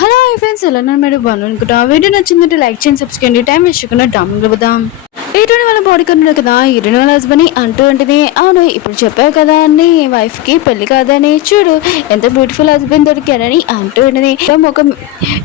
Hello friends, ఎలా ఉన్నారు? మీరు బాగున్నారనుకుంటా. వీడియో నచ్చిందంటే లైక్ చేయండి, సబ్స్క్రైబ్ చేయండి. టైం వేస్ట్ చేయకుండా డామింగ్ పోదాం. ఈరోజు వాళ్ళ బాడీ కన్నారు కదా, ఈరోజు వాళ్ళ హస్బెండ్ అంటూ ఉంటుంది. అవును, ఇప్పుడు చెప్పావు కదా నీ వైఫ్ కి పెళ్లి కాదని, చూడు ఎంత బ్యూటిఫుల్ హస్బెండ్ దొరికారని అంటూ ఉంటుంది. ముఖం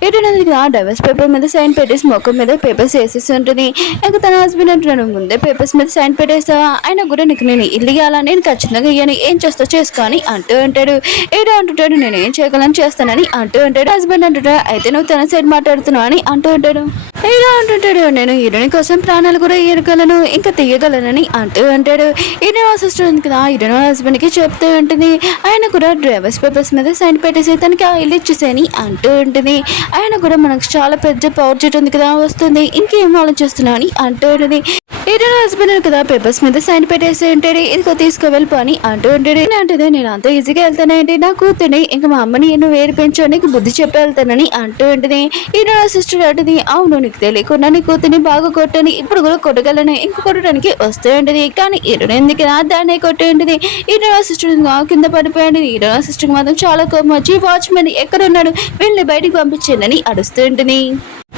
ఈరోజు కదా డైవర్స్ పేపర్ మీద సైన్ పెట్టేసి ముఖం మీద పేపర్స్ వేసేసి ఉంటుంది. ఇంకా తన హస్బెండ్ అంటున్నాడు, ముందే పేపర్స్ మీద సైన్ పెట్టేస్తావా, అయినా కూడా నీకు నేను ఇల్లు ఇవ్వాలా, నేను ఖచ్చితంగా ఇయ్యను, ఏం చేస్తా చేసుకొని అంటూ ఉంటాడు. ఏదో అంటుంటాడు, నేను ఏం చేయగలను చేస్తానని అంటూ ఉంటాడు. హస్బెండ్ అంటుంటాడు, అయితే నువ్వు తన సైడ్ మాట్లాడుతున్నావు అని అంటూ ఉంటాడు. ఏదో అంటుంటాడు, నేను హీరోయిన్ కోసం ప్రాణాలు కూడా ఇయ్యగలను, ఇంకా తీయగలనని అంటూ అంటాడు. హీరోయిన్ సిస్టర్ ఉంది కదా, హీరోయిన్ హస్బెండ్ కి చెప్తూ ఉంటుంది. ఆయన కూడా డ్రైవర్స్ పేపర్స్ మీద సైన్ పెట్టేసి తనకి ఆ ఇల్లు ఇచ్చేసేని అంటూ ఉంటుంది. ఆయన కూడా మనకు చాలా పెద్ద పవర్ చెట్టు ఉంది కదా, వస్తుంది, ఇంకేం ఆలోచిస్తున్నావు అని అంటూ ఉంటుంది. హీరోయిన్ హస్బెండ్ కదా పేపర్స్ మీద సైన్ పెట్టేసి ఉంటాడు. ఇదిగో తీసుకువెళ్ళిపో అని అంటూ ఉంటాడు. అంటే నేను అంత ఈజీగా వెళ్తానంటే నా కూతుర్ని ఇంకా మా అమ్మని నువ్వు వేరు పెంచు నీకు బుద్ధి చెప్పి వెళ్తానని అంటూ ఉంటుంది. హీరోయిన్ సిస్టర్ అంటుంది, అవును నీకు తెలియకుండా నీ కూతుర్ని బాగా కొట్టని, ఇప్పుడు కూడా కొట్టగలను, ఇంక కొట్టడానికి వస్తూ ఉంటుంది. కానీ హీరోయిన్ ఎందుకు దాన్నే కొట్టి ఉంటుంది. హీరోయిన్ సిస్టర్ కింద పడిపోయాడు. హీరోయిన్ సిస్టర్ మాత్రం చాలా కోపం వచ్చి, వాచ్మెన్ ఎక్కడ ఉన్నాడు, వెళ్ళి బయటికి పంపించండి అంటూ ఉంటుంది.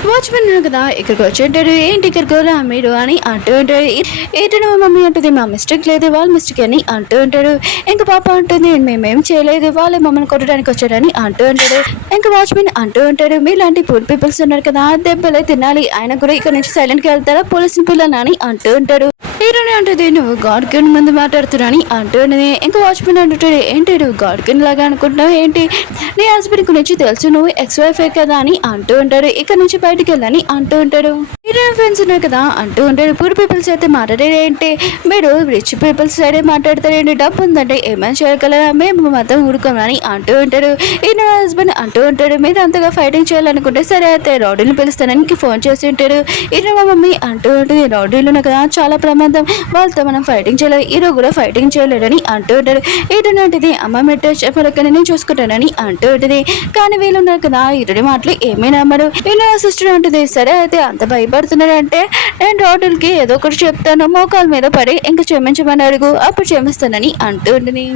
వాచ్మెన్ కదా ఇక్కడికి వచ్చేటాడు. ఏంటి ఇక్కడికి రా మీరు అని అంటూ ఉంటాడు. ఏంటంటే మా మమ్మీ అంటుంది, మా మిస్టేక్ లేదు, వాళ్ళ మిస్టేక్ అని అంటూ ఉంటాడు. ఇంకా పాప అంటుంది, మేమేం చేయలేదు, వాళ్ళే మమ్మల్ని కొట్టడానికి వచ్చాడని అంటూ ఉంటాడు. ఇంకా వాచ్మెన్ అంటూ ఉంటాడు, మీలాంటి పూర్ పీపుల్స్ ఉన్నారు కదా, దెబ్బలే తినాలి, ఆయన కూడా ఇక్కడ నుంచి సైలెంట్గా వెళ్తారా, పోలీసుని పిల్లలని అంటూ ఉంటాడు. హీరోని అంటుంది, నువ్వు గాడ్ కింగ్ ముందు మాట్లాడుతున్నాని అంటూ ఉన్నది. ఇంకా వాచ్మెన్ అంటుంటాడు, ఏంటి నువ్వు గాడ్ కింగ్ లాగా అనుకుంటున్నావు ఏంటి, నీ హస్బెండ్ గురించి తెలుసు, నువ్వు ఎక్స్ వైఫే కదా అని అంటూ ఉంటాడు. ఇక్కడ నుంచి బయటికి వెళ్ళని అంటూ ఉంటాడు. హీరోయిన్ ఫ్రెండ్స్ ఉన్నారు కదా అంటూ ఉంటాడు, పూర్ పీపుల్స్ అయితే మాట్లాడేది ఏంటి, మీరు రిచ్ పీపుల్స్ సైడే మాట్లాడతారేంటి, డబ్బు ఉందంటే ఏమైనా చేయగలరా, మేము మాత్రం ఊరుకోమని అంటూ ఉంటాడు. హీరో హస్బెండ్ అంటూ ఉంటాడు, మీరు అంతగా ఫైటింగ్ చేయాలనుకుంటే సరే అయితే రౌడీని పిలుస్తానని ఫోన్ చేసి ఉంటాడు. హీరో మమ్మీ అంటూ ఉంటుంది, రౌడీలు ఉన్నాయి కదా చాలా ప్రమాదం, వాళ్ళతో మనం ఫైటింగ్ చేయలేదు, హీరో కూడా ఫైటింగ్ చేయలేడని అంటూ ఉంటాడు. ఏంటంటే అమ్మ మెట్ట చెప్పలకని నేను చూసుకుంటానని అంటూ ఉంటుంది. కానీ వీళ్ళు ఉన్నారు కదా హీరోని మాటలు ఏమీ నమ్మరు. హీరో సిస్టర్ ఉంటుంది, సరే అయితే అంత భయపడుతున్నాడంటే నేను రౌడీలకి ఏదో ఒకటి చెప్తాను, మోకాల మీద పడి ఇంకా క్షమించమని అడుగు, అప్పుడు క్షమిస్తానని అంటూ ఉంటుంది.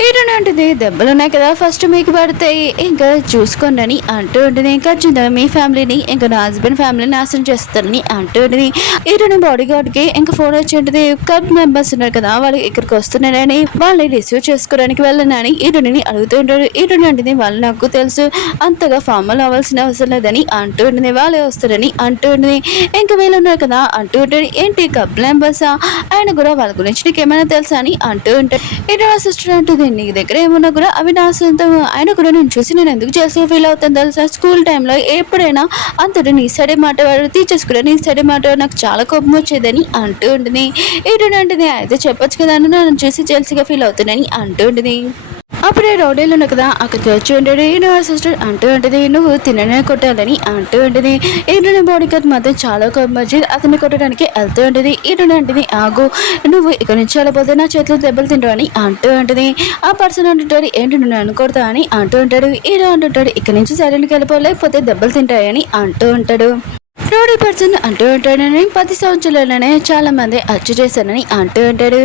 హీరోయిన్ అంటుంది, దెబ్బలు ఉన్నాయి కదా ఫస్ట్ మీకు పడతాయి, ఇంకా చూసుకోండి అని అంటూ ఉంటుంది. ఖచ్చితంగా మీ ఫ్యామిలీని ఇంకా నా హస్బెండ్ ఫ్యామిలీని నాశనం చేస్తారని అంటూ ఉంటుంది. హీరోయిన్ బాడీ గార్డ్కి ఇంకా ఫోన్ వచ్చి ఉంటుంది, క్లబ్ మెంబర్స్ ఉన్నారు కదా వాళ్ళు ఇక్కడికి వస్తున్నారని, వాళ్ళని రిసీవ్ చేసుకోవడానికి వెళ్ళనని హీరోయిన్ని అడుగుతూ ఉంటాడు. హీరోయిన్ అంటుంది, వాళ్ళు నాకు తెలుసు, అంతగా ఫార్మల్ అవ్వాల్సిన అవసరం లేదని అంటూ ఉంటుంది, వాళ్ళే వస్తారని అంటూ ఉంటుంది. ఇంకా వీళ్ళు ఉన్నారు కదా అంటూ ఉంటాడు, ఏంటి క్లబ్ మెంబర్సా, ఆయన కూడా వాళ్ళ గురించి నీకు ఏమైనా తెలుసా అని అంటూ ఉంటాడు. హీరోయిన్ సిస్టర్ అంటుంది, నీ దగ్గర ఏమన్నా కూడా అవి నా సొంతం, ఆయన కూడా నేను చూసి నేను ఎందుకు చేసి ఫీల్ అవుతాను తెలుసా, స్కూల్ టైంలో ఎప్పుడైనా అంతటి నీ సైడే మాట్లాడారు, టీచర్స్ కూడా నీ సైడే మాట్లాడారు, నాకు చాలా కోపం వచ్చేదని అంటూ ఉంటుంది. ఏంటంటే అయితే చెప్పొచ్చు కదా, నన్ను చూసి జెల్సీగా ఫీల్ అవుతానని అంటూ ఉంటుంది. అప్పుడే రౌడీలు ఉన్నా కదా అక్కడికి వచ్చి ఉంటాడు. ఈయన సిస్టర్ అంటూ ఉంటుంది, నువ్వు తిననే కొట్టాలని అంటూ ఉంటుంది. ఈయన బాడీ గార్డ్ మాత్రం చాలా కోపం వచ్చి అతన్ని కొట్టడానికి వెళ్తూ ఉంటుంది. ఈయన అంటుంది, ఆగు, నువ్వు ఇక్కడ నుంచి వెళ్ళిపోతే నా చేతులు దెబ్బలు తింటావు అని అంటూ ఉంటుంది. ఆ పర్సన్ అంటుంటాడు, ఏంటి నువ్వు అనుకోడతా అని అంటూ ఉంటాడు. ఈయన అంటుంటాడు, ఇక్కడ నుంచి సైలెంట్కి వెళ్ళిపోలేకపోతే దెబ్బలు తింటాయని అంటూ ఉంటాడు. రౌడీ పర్సన్ అంటూ ఉంటాడని, 10 సంవత్సరాలనే చాలా మంది హత్య చేశానని అంటూ ఉంటాడు.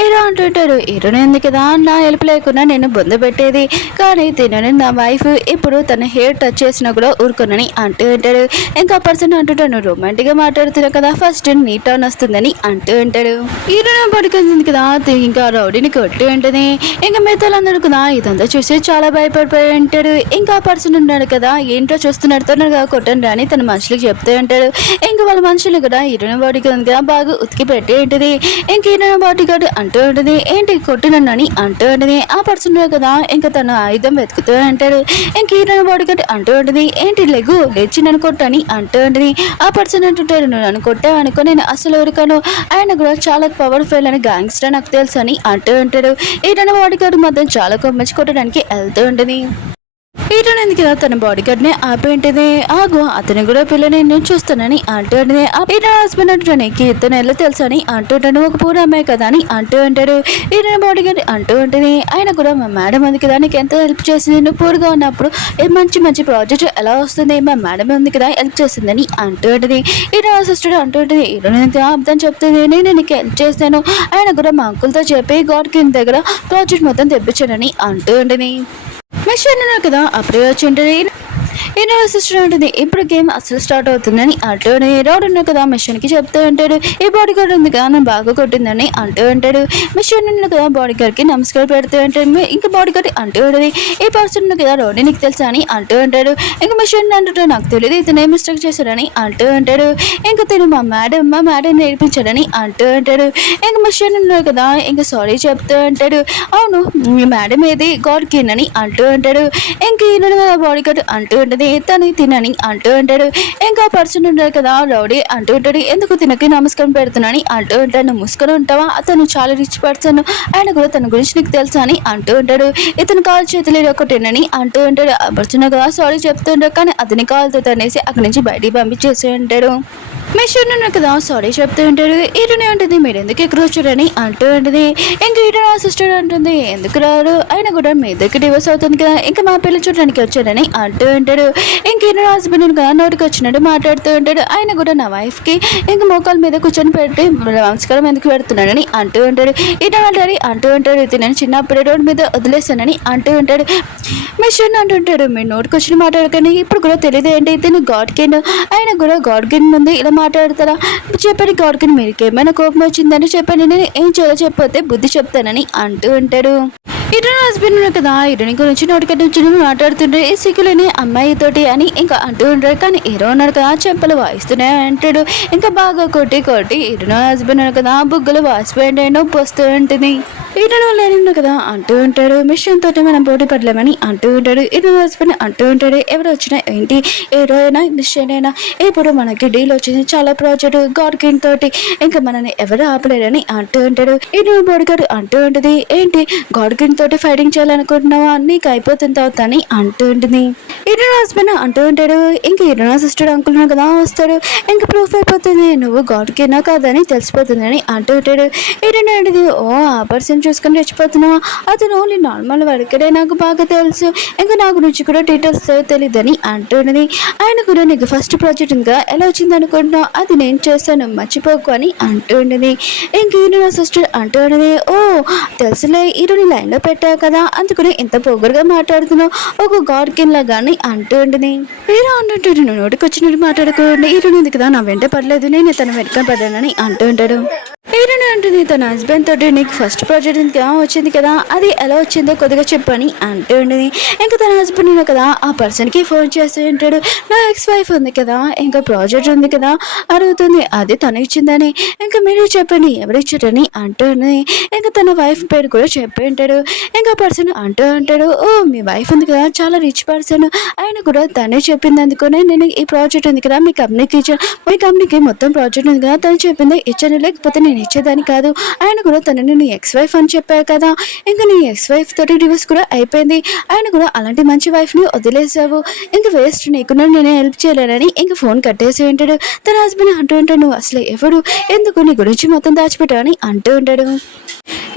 ఏదో అంటూ ఉంటాడు, హీరోనే ఉంది కదా నా హెల్ప్ లేకుండా నేను బొంద పెట్టేది, కానీ తినని నా వైఫ్ ఇప్పుడు తన హెయిర్ టచ్ చేసినా కూడా ఊరుకోనని అంటూ ఉంటాడు. ఇంకా పర్సన్ అంటుంటాను, రొమాంటిక్గా మాట్లాడుతున్నా కదా ఫస్ట్ నీ టర్న్ వస్తుందని అంటూ ఉంటాడు. హీరోనే పడుకుంది కదా ఇంకా రౌడీని కొట్టి ఉంటుంది. ఇంకా మిగతాలందరూ కదా ఇదంతా చూసి చాలా భయపడిపోయి ఉంటాడు. ఇంకా పర్సన్ ఉన్నాడు కదా, ఏంటో చూస్తున్నాడు, తొందరగా కొట్టండి అని తన మనుషులకు చెప్తూ ఉంటాడు. ఇంకా వాళ్ళ మనుషులు కూడా హీరోయిన్ బాడీ గార్డ్ కదా బాగా ఉతికి పెట్టి ఉంటుంది. ఇంక హీరోయిన్ బాడీ గార్డ్ అంటూ ఉంటుంది, ఏంటి కొట్టినన్ను అని అంటూ ఉంటుంది. ఆ పర్సన్ కదా ఇంకా తన ఆయుధం వెతుకుతూ అంటాడు. ఇంక హీరోయిన్ బాడీ గార్డ్ అంటూ ఉంటుంది, ఏంటి లెగు లేచి నన్ను కొట్టని అంటూ ఉంటుంది. ఆ పర్సన్ అంటుంటాడు, నువ్వు నన్ను కొట్టావు అనుకో, నేను అసలు ఊరికాను, ఆయన కూడా చాలా పవర్ఫుల్ అని గ్యాంగ్స్టర్ నాకు తెలుసు అని అంటూ ఉంటాడు. హీరోయిన్ బాడీ గార్డ్ మాత్రం చాలా కొమ్మచ్చి కొట్టడానికి వెళ్తూ ఉంటుంది. హీరోయిన్ ఎందుకు కదా తన బాడీ గార్డ్ ని ఆపి ఉంటుంది, ఆగు అతను కూడా పిల్లని నేను చూస్తానని అంటూ ఉంటుంది. హీరోయిన్ హస్బెండ్ అంటాడు, ఇతను ఎలా తెలుసు అని అంటూ ఉంటాడు, ఒక పూర అమ్మాయి కదా అని అంటూ ఉంటాడు. హీరోయిన్ బాడీ గార్డ్ అంటూ ఉంటుంది, ఆయన కూడా మా మేడం ఉంది కదా నీకు ఎంత హెల్ప్ చేసింది, నువ్వు పూర్గా ఉన్నప్పుడు మంచి మంచి ప్రాజెక్ట్ ఎలా వస్తుంది, మా మేడం ఉంది కదా హెల్ప్ చేసిందని అంటూ ఉంటుంది. హీరోయిన్ సిస్టర్ అంటూ ఉంటుంది, హీరోయిన్ అర్థం చెప్తుంది, నేను నీకు హెల్ప్ చేస్తాను, ఆయన కూడా మా అంకుల్తో చెప్పి గాడ్ కింద దగ్గర ప్రాజెక్ట్ మొత్తం తెప్పించానని అంటూ ఉంటుంది. మిషన్ కదా అప్పుడే వచ్చి ఉంటుంది. ఈరోజు సిస్టర్ ఉంటుంది ఇప్పుడు గేమ్ అసలు స్టార్ట్ అవుతుందని అంటూనే రాడ్ ఉన్న కదా మిషన్ కి చెప్తూ ఉంటాడు. ఈ బాడీ గార్డ్ ఉంది కదా నన్ను బాగా కొట్టిందని అంటూ ఉంటాడు. మిషన్ ఉన్న కదా బాడీ గార్డ్ కి నమస్కారం పెడుతూ ఉంటాడు. ఇంకా బాడీ గార్డ్ అంటూ ఉంటుంది ఈ పర్సన్ ఉంది కదా రోడ్డు నీకు తెలుసా అని అంటూ ఉంటాడు. ఇంకా మిషన్ అంటుంటే నాకు తెలియదు ఇతనే మిస్టేక్ చేశాడని అంటూ ఉంటాడు. ఇంకా తిను మా మేడం నేర్పించాడని అంటూ ఉంటాడు. ఇంకా మిషన్ ఉన్నాడు కదా ఇంకా సారీ చెప్తూ ఉంటాడు. అవును మీ మేడం ఏది గాడ్ కిన్ అని అంటూ ఉంటాడు. ఇంకా ఈయన బాడీ గార్డ్ అంటూ ఉంటుంది తను తినని అంటూ ఉంటాడు. ఇంకా పర్సన్ ఉంటాడు కదా రౌడీ అంటూ ఉంటాడు ఎందుకు తినకి నమస్కారం పెడుతున్నాని అంటూ ఉంటాడు. నువ్వు ముసుకొని ఉంటావా అతను చాలా రిచ్ పర్సన్ ఆయన కూడా తన గురించి నీకు తెలుసా అని అంటూ ఉంటాడు. ఇతను కాలు చేతులు ఒకటేనని అంటూ ఉంటాడు. ఆ పర్సన్ కదా సారీ చెప్తూ ఉంటాడు కానీ అతని కాలుతో తనేసి అక్కడి నుంచి బయటికి పంపించేసి ఉంటాడు. మిషన్ ఉన్నాడు కదా సారీ చెప్తూ ఉంటాడు. ఈటనే ఉంటుంది మీరు ఎందుకు ఎక్కడ వచ్చారని అంటూ ఉంటుంది. ఇంకా ఈటనే సిస్టర్ అంటుంది ఎందుకు రాడు ఆయన కూడా మీ దగ్గర డివోర్స్ అవుతుంది కదా ఇంకా మా పిల్లలు చూడడానికి వచ్చారని అంటూ ఉంటాడు. ఇంక ఈయన హస్బెండ్ కదా నోటికి వచ్చినట్టు మాట్లాడుతూ ఉంటాడు. ఆయన కూడా నా వైఫ్ కి ఇంకా మోకాల మీద కూర్చొని పెట్టి నమస్కారం ఎందుకు పెడుతున్నాడని అంటూ ఉంటాడు. ఈటని అంటూ ఉంటాడు తినని చిన్నప్పుడు రోడ్డు మీద వదిలేస్తానని అంటూ ఉంటాడు. మిషన్ అంటుంటాడు మీరు నోటికి వచ్చిన మాట్లాడకండి ఇప్పుడు కూడా తెలియదు ఏంటి ఇతను గాడ్ కిండ్ ఆయన కూడా గాడ్ కిండ్ ముందు ఇలా మాట్లాడతారా చెప్పండి గాడ్ కిండ్ మీకు ఏమైనా కోపం వచ్చిందని చెప్పండి నేను ఏం చేయాలో చెప్పితే బుద్ధి చెప్తానని అంటూ ఉంటాడు. ఇతను హస్బెండ్ ఉన్నాడు కదా ఇతని గురించి నోటికట్టు నుంచి మాట్లాడుతుంటే ఈ సిగ్గులేని అమ్మాయితోటి అని ఇంకా అంటూ ఉంటాడు. కానీ హీరో ఉన్నాడు కదా చెంపలు వాయిస్తూనే అంటాడు. ఇంకా బాగా కొట్టి ఇతను హస్బెండ్ ఉన్నాడు కదా బుగ్గలు వాసిపోయింది నొప్పి వస్తూ ఉంటుంది. ఇతను లేని కదా అంటూ ఉంటాడు మిషన్ తోటి మనం పోటీ పడలేమని అంటూ ఉంటాడు. ఇతను హస్బెండ్ అంటూ ఉంటాడు ఎవరు వచ్చినా ఏంటి హీరో అయినా మిషన్ అయినా ఇప్పుడు మనకి డీల్ వచ్చింది చాలా ప్రాజెక్ట్ గాడ్ కింగ్ తోటి ఇంకా మనని ఎవరు ఆపలేరని అంటూ ఉంటాడు. ఇతను బోడిగాడు అంటూ ఉంటుంది ఏంటి గాడ్ కింగ్ తోటి ఫైటింగ్ చేయాలనుకుంటున్నావా నీకు అయిపోతుంది అవుతాని అంటూ ఉంటుంది. ఇతను హస్బెండ్ అంటూ ఉంటాడు ఇంక ఇతను సిస్టర్ అంకుల్ కదా వస్తాడు ఇంకా ప్రూఫ్ అయిపోతుంది నువ్వు గాడ్ కింగ్ కాదని తెలిసిపోతుంది అని అంటూ ఉంటాడు. ఇతను అనేది ఓ ఆ పర్సన్ చూసుకొని రెచ్చిపోతున్నావా అతను ఓన్లీ నార్మల్ వర్కరే నాకు బాగా తెలుసు ఇంకా నా గురించి కూడా డీటెయిల్స్ తెలియదని అంటున్నది. ఆయన కూడా నీకు ఫస్ట్ ప్రాజెక్ట్ ఇంకా ఎలా వచ్చింది అనుకుంటున్నావు అది నేను చేస్తాను మర్చిపోకు అని అంటూ ఉండేది. ఇంక ఈయన సిస్టర్ అంటూ ఉన్నది ఓ తెలుసులే ఈరోజు లైన్లో పెట్టావు కదా అందుకని ఇంత పొగరుగా మాట్లాడుతున్నావు ఒక గాడ్ కిన్ లాగాని అంటూ ఉండేది. హీరో అంటుంటాడు నువ్వు నోటికి వచ్చినట్టు మాట్లాడుకోండి ఈరోజు ఉంది కదా నా వెంట పడలేదు నేను తన వెనక పడ్డానని అంటూ ఉంటాడు. హీరోని అంటుంది తన హస్బెండ్ తోటి నీకు ఫస్ట్ ప్రాజెక్ట్ ఇంకా వచ్చింది కదా అది ఎలా వచ్చిందో కొద్దిగా చెప్పని అంటూ ఉండేది. ఇంకా తన హస్బెండ్ ఉన్నా కదా ఆ పర్సన్కి ఫోన్ చేస్తూ ఉంటాడు నా ఎక్స్ వైఫ్ ఉంది కదా ఇంకా ప్రాజెక్ట్ ఉంది కదా అడుగుతుంది అది తను ఇచ్చిందని ఇంకా మీరు చెప్పండి ఎవరు ఇచ్చారని అంటూ ఉన్నది. ఇంకా తన వైఫ్ పేరు కూడా చెప్పి ఉంటాడు. ఇంకా పర్సన్ అంటూ ఉంటాడు ఓ మీ వైఫ్ ఉంది కదా చాలా రిచ్ పర్సన్ ఆయన కూడా తనే చెప్పింది అందుకనే నేను ఈ ప్రాజెక్ట్ ఉంది కదా మీ కంపెనీకి ఇచ్చాను మీ కంపెనీకి మొత్తం ప్రాజెక్ట్ ఉంది కదా తను చెప్పింది ఇచ్చాను లేకపోతే నేను ఇచ్చేదాన్ని కాదు ఆయన కూడా తను నేను ఎక్స్ వైఫ్ అని చెప్పావు కదా ఇంకా నీ ఎక్స్ వైఫ్ తోటి డివోర్స్ కూడా అయిపోయింది ఆయన కూడా అలాంటి మంచి వైఫ్ ని వదిలేసావు ఇంకా వేస్ట్ నీకున్నా నేనే హెల్ప్ చేయలేనని ఇంకా ఫోన్ కట్టేసి ఉంటాడు. తన హస్బెండ్ అంటూ ఉంటాడు నువ్వు అసలు ఎవరు ఎందుకు నీ గురించి మొత్తం దాచిపెట్టావని అంటూ ఉంటాడు.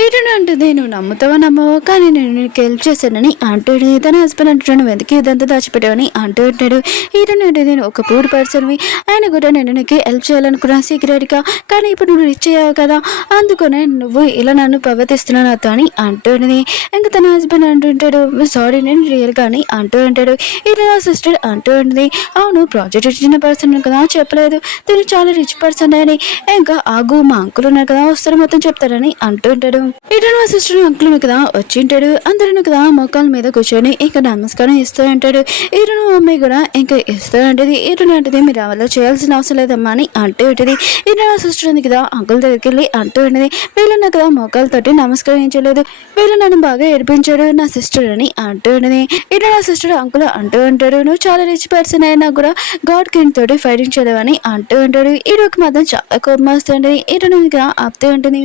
ఇటను అంటుంది నువ్వు నమ్ముతావా నమ్మవో కానీ నేను నీకు హెల్ప్ చేశానని అంటాడు. తన హస్బెండ్ అంటున్నాడు నువ్వు ఎందుకు ఇదంతా దాచిపెట్టావని అంటూ ఉంటాడు. ఇటను అంటే నేను ఒక పూర్ పర్సన్వి ఆయన కూడా నేను నీకు హెల్ప్ చేయాలనుకున్నాను సీక్రెట్గా కానీ ఇప్పుడు నువ్వు రిచ్ అయ్యావు కదా అందుకనే నువ్వు ఇలా నన్ను ప్రవర్తిస్తున్నావు నాతో అని అంటుంది. ఇంకా తన హస్బెండ్ అంటుంటాడు సారీ నేను రియల్గా అని అంటూ ఉంటాడు. ఇది నా సిస్టర్ అంటూ ఉంటుంది అవును ప్రాజెక్ట్ ఇచ్చిన పర్సన్ కదా చెప్పలేదు తను చాలా రిచ్ పర్సన్ అని ఇంకా ఆగు మా అంకుల్ ఉన్నారు కదా వస్తారు మొత్తం చెప్తారని అంటూ ఉంటాడు. ఇటు మా సిస్టర్ అంకుల్ కదా వచ్చింటాడు అందరూ కదా మోకాల మీద కూర్చొని ఇంకా నమస్కారం ఇస్తూ ఉంటాడు. ఇటు మమ్మీ కూడా ఇంకా ఇస్తూ ఉంటుంది. ఇటు అంటే మీరు అలా చేయాల్సిన అవసరం లేదమ్మా అని అంటూ ఉంటుంది. ఇటు నా సిస్టర్ ఉంది కదా అంకుల్ దగ్గరికి వెళ్ళి అంటూ ఉంటుంది వీళ్ళన్న కదా మోకాలతోటి నమస్కరించలేదు వీళ్ళు నన్ను బాగా ఏడిపించాడు నా సిస్టర్ అని అంటూ ఉంటుంది. ఇటు నా సిస్టర్ అంకుల్ అంటూ ఉంటాడు నువ్వు చాలా రిచ్ పర్సన్ అయినా కూడా గాడ్ కింగ్ తోటి ఫైటింగ్ చేయలేవని అంటూ ఉంటాడు. ఇటుకి మాత్రం చాలా కోపం వస్తుంటుంది. ఇటు ఆపుతూ ఉంటుంది.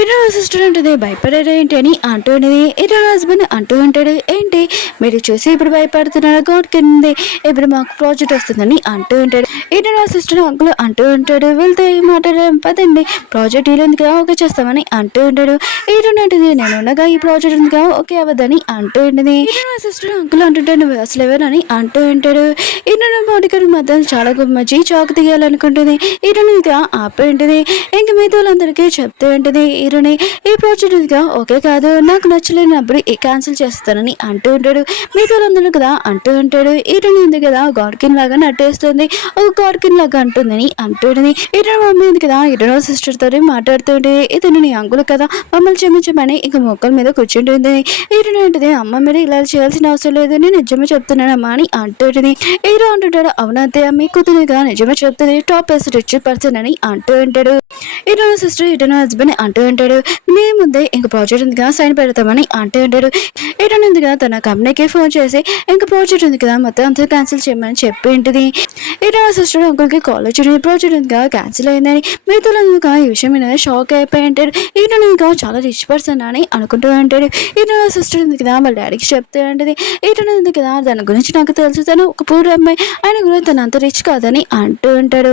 ఇటు సిస్టర్ ఉంటుంది భయపడారు ఏంటి అని అంటూ ఉండేది. ఇటు హస్బెండ్ అంటూ ఉంటాడు ఏంటి మీరు చూసి ఇప్పుడు భయపడుతున్నారా గాడ్ కింద ఇప్పుడు మాకు ప్రాజెక్ట్ వస్తుందని అంటూ ఉంటాడు. ఇటు సిస్టర్ అంకుల్ అంటూ ఉంటాడు వెళ్తే ఈ మాట పదండి ప్రాజెక్ట్ వీలుంది కదా ఓకే చేస్తామని అంటూ ఉంటాడు. ఇటు ఉంటుంది నేను ఉండగా ఈ ప్రాజెక్ట్ ఉంది కదా ఓకే అవ్వదని అంటూ ఉంటుంది. ఇటు సిస్టర్ అంకుల్ అంటుంటాడు నువ్వు అసలు ఎవరని అంటూ ఉంటాడు. ఇటు బాడీగారి మధ్య చాలా మంచి చాకు తీయాలనుకుంటుంది. ఇటు ఆపి ఉంటుంది ఇంక మిగతా వాళ్ళందరికీ చెప్తూ ఉంటుంది హీరోని. ఈ ప్రాజెక్ట్ ఇదిగా ఓకే కాదు, నాకు నచ్చలేనప్పుడు క్యాన్సిల్ చేస్తానని అంటూ ఉంటాడు. మీతో అందరూ కదా అంటూ ఉంటాడు. హీరోని ఉంది కదా గాడ్కిన్ లాగా నట్టేస్తుంది, ఒక గాడ్కిన్ లాగా అంటుందని అంటుంది. హీరో మమ్మీ ఉంది కదా హీరో సిస్టర్ తోటి మాట్లాడుతుంటే, ఇతను నీ అంకుల్ కదా మమ్మల్ని క్షమించమని ఇంక మొక్కల మీద కూర్చుంటుంది. హీరోని అంటది, అమ్మ మీరు ఇలా చేయాల్సిన అవసరం లేదు, నేను నిజమే చెప్తున్నానమ్మా అని అంటుంది. హీరో అంటుంటాడు, అవునంతే మీ కూతురుగా నిజమే చెప్తుంది, టాప్ ఎస్ రిచ్ పర్సన్ అని అంటూ ఉంటాడు. హీరో సిస్టర్ హీరో హస్బెండ్ అంటూ ఉంటాడు, మీ ముందే ఇంక ప్రాజెక్ట్ ఉందిగా సైన్ పెడతామని అంటూ ఉంటాడు. హీరో ఉంది కదా తన కంపెనీకి ఫోన్ చేసి ఇంక ప్రాజెక్ట్ ఉంది కదా మొత్తం అంతా క్యాన్సిల్ చేయమని చెప్పి ఉంటుంది. హీరో సిస్టర్ అంకుల్కి కాల్ వచ్చి ప్రాజెక్ట్ ఉంది కదా క్యాన్సిల్ అయిందని. మీతో ఈ విషయం మీద షాక్ అయిపోయి ఉంటాడు. హీరో ఇంకా చాలా రిచ్ పర్సన్ అని అనుకుంటూ ఉంటాడు. హీరో సిస్టర్ ఉంది కదా వాళ్ళ డాడీకి చెప్తే ఉంటుంది. హీరో ఉంది కదా దాని గురించి నాకు తెలుసు, తను ఒక పూర్ అమ్మాయి, ఆయన కూడా తను అంత రిచ్ కాదని అంటూ ఉంటాడు.